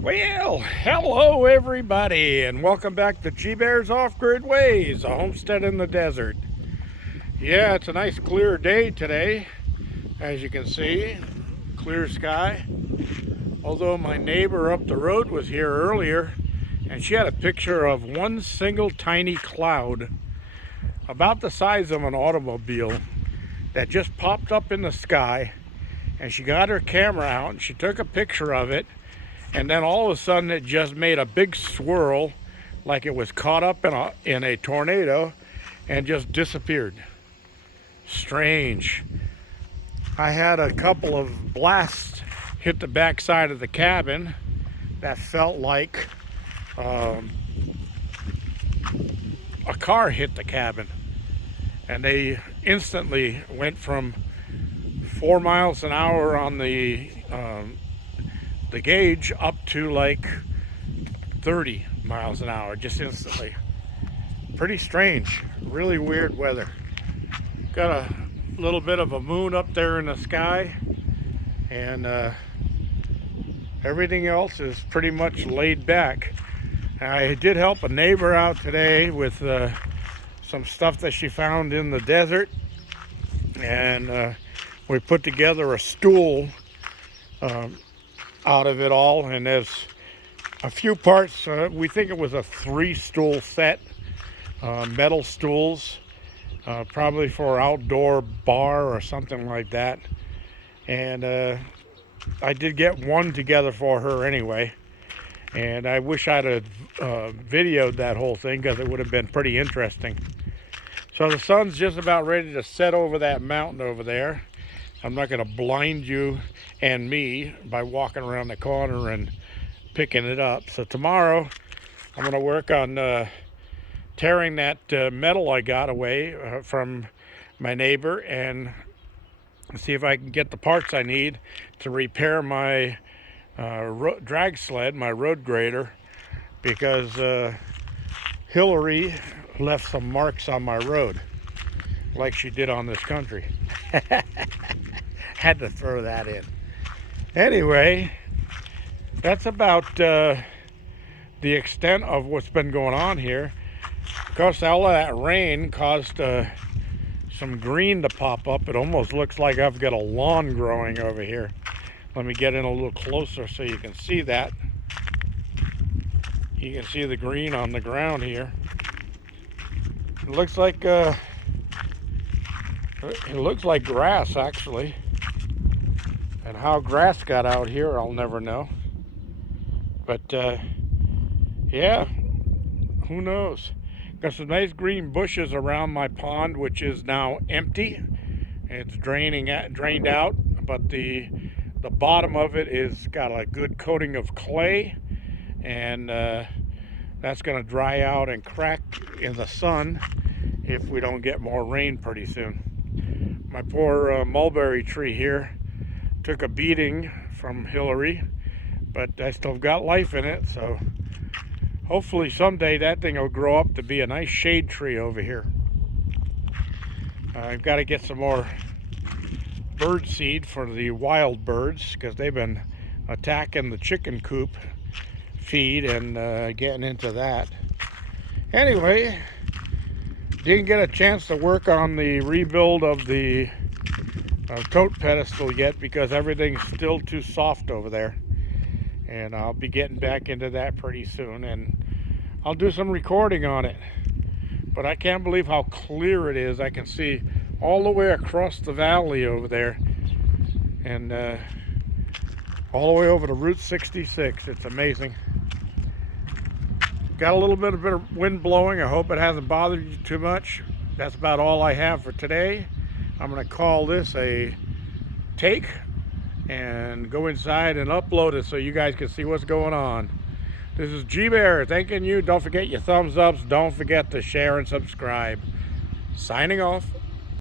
Well, hello everybody, and welcome back to G-Bear's Off-Grid Ways, a homestead in the desert. Yeah, it's a nice clear day today, as you can see, clear sky. Although my neighbor up the road was here earlier, and she had a picture of one single tiny cloud, about the size of an automobile, that just popped up in the sky, and she got her camera out and she took a picture of it. And then all of a sudden it just made a big swirl like it was caught up in a tornado and just disappeared. Strange. I had a couple of blasts hit the backside of the cabin that felt like a car hit the cabin. And they instantly went from 4 miles an hour on the gauge up to like 30 miles an hour just instantly. Pretty strange, really weird weather. Got a little bit of a moon up there in the sky, and everything else is pretty much laid back. I did help a neighbor out today with some stuff that she found in the desert, and we put together a stool out of it all, and there's a few parts. We think it was a 3-stool set, metal stools, probably for outdoor bar or something like that. And I did get one together for her anyway, and I wish I'd have videoed that whole thing, because it would have been pretty interesting. So the sun's just about ready to set over that mountain over there. I'm not going to blind you and me by walking around the corner and picking it up. So tomorrow I'm going to work on tearing that metal I got away from my neighbor, and see if I can get the parts I need to repair my drag sled, my road grader, because Hillary left some marks on my road like she did on this country. Had to throw that in. Anyway, that's about the extent of what's been going on here. Of course, all of that rain caused some green to pop up. It almost looks like I've got a lawn growing over here. Let me get in a little closer so you can see that. You can see the green on the ground here. It looks like grass, actually. And how grass got out here, I'll never know. But yeah, who knows? Got some nice green bushes around my pond, which is now empty. It's drained out, but the bottom of it is got a good coating of clay, and that's going to dry out and crack in the sun if we don't get more rain pretty soon. My poor mulberry tree here took a beating from Hillary, but I still got life in it, so hopefully someday that thing will grow up to be a nice shade tree over here. I've got to get some more bird seed for the wild birds, because they've been attacking the chicken coop feed and getting into that. Anyway, didn't get a chance to work on the rebuild of the tote pedestal yet, because everything's still too soft over there, and I'll be getting back into that pretty soon, and I'll do some recording on it. But I can't believe how clear it is. I can see all the way across the valley over there, and all the way over to Route 66. It's amazing. Got a little bit of wind blowing. I hope it hasn't bothered you too much. That's about all I have for today. I'm going to call this a take and go inside and upload it so you guys can see what's going on. This is G-Bear thanking you. Don't forget your thumbs ups. Don't forget to share and subscribe. Signing off.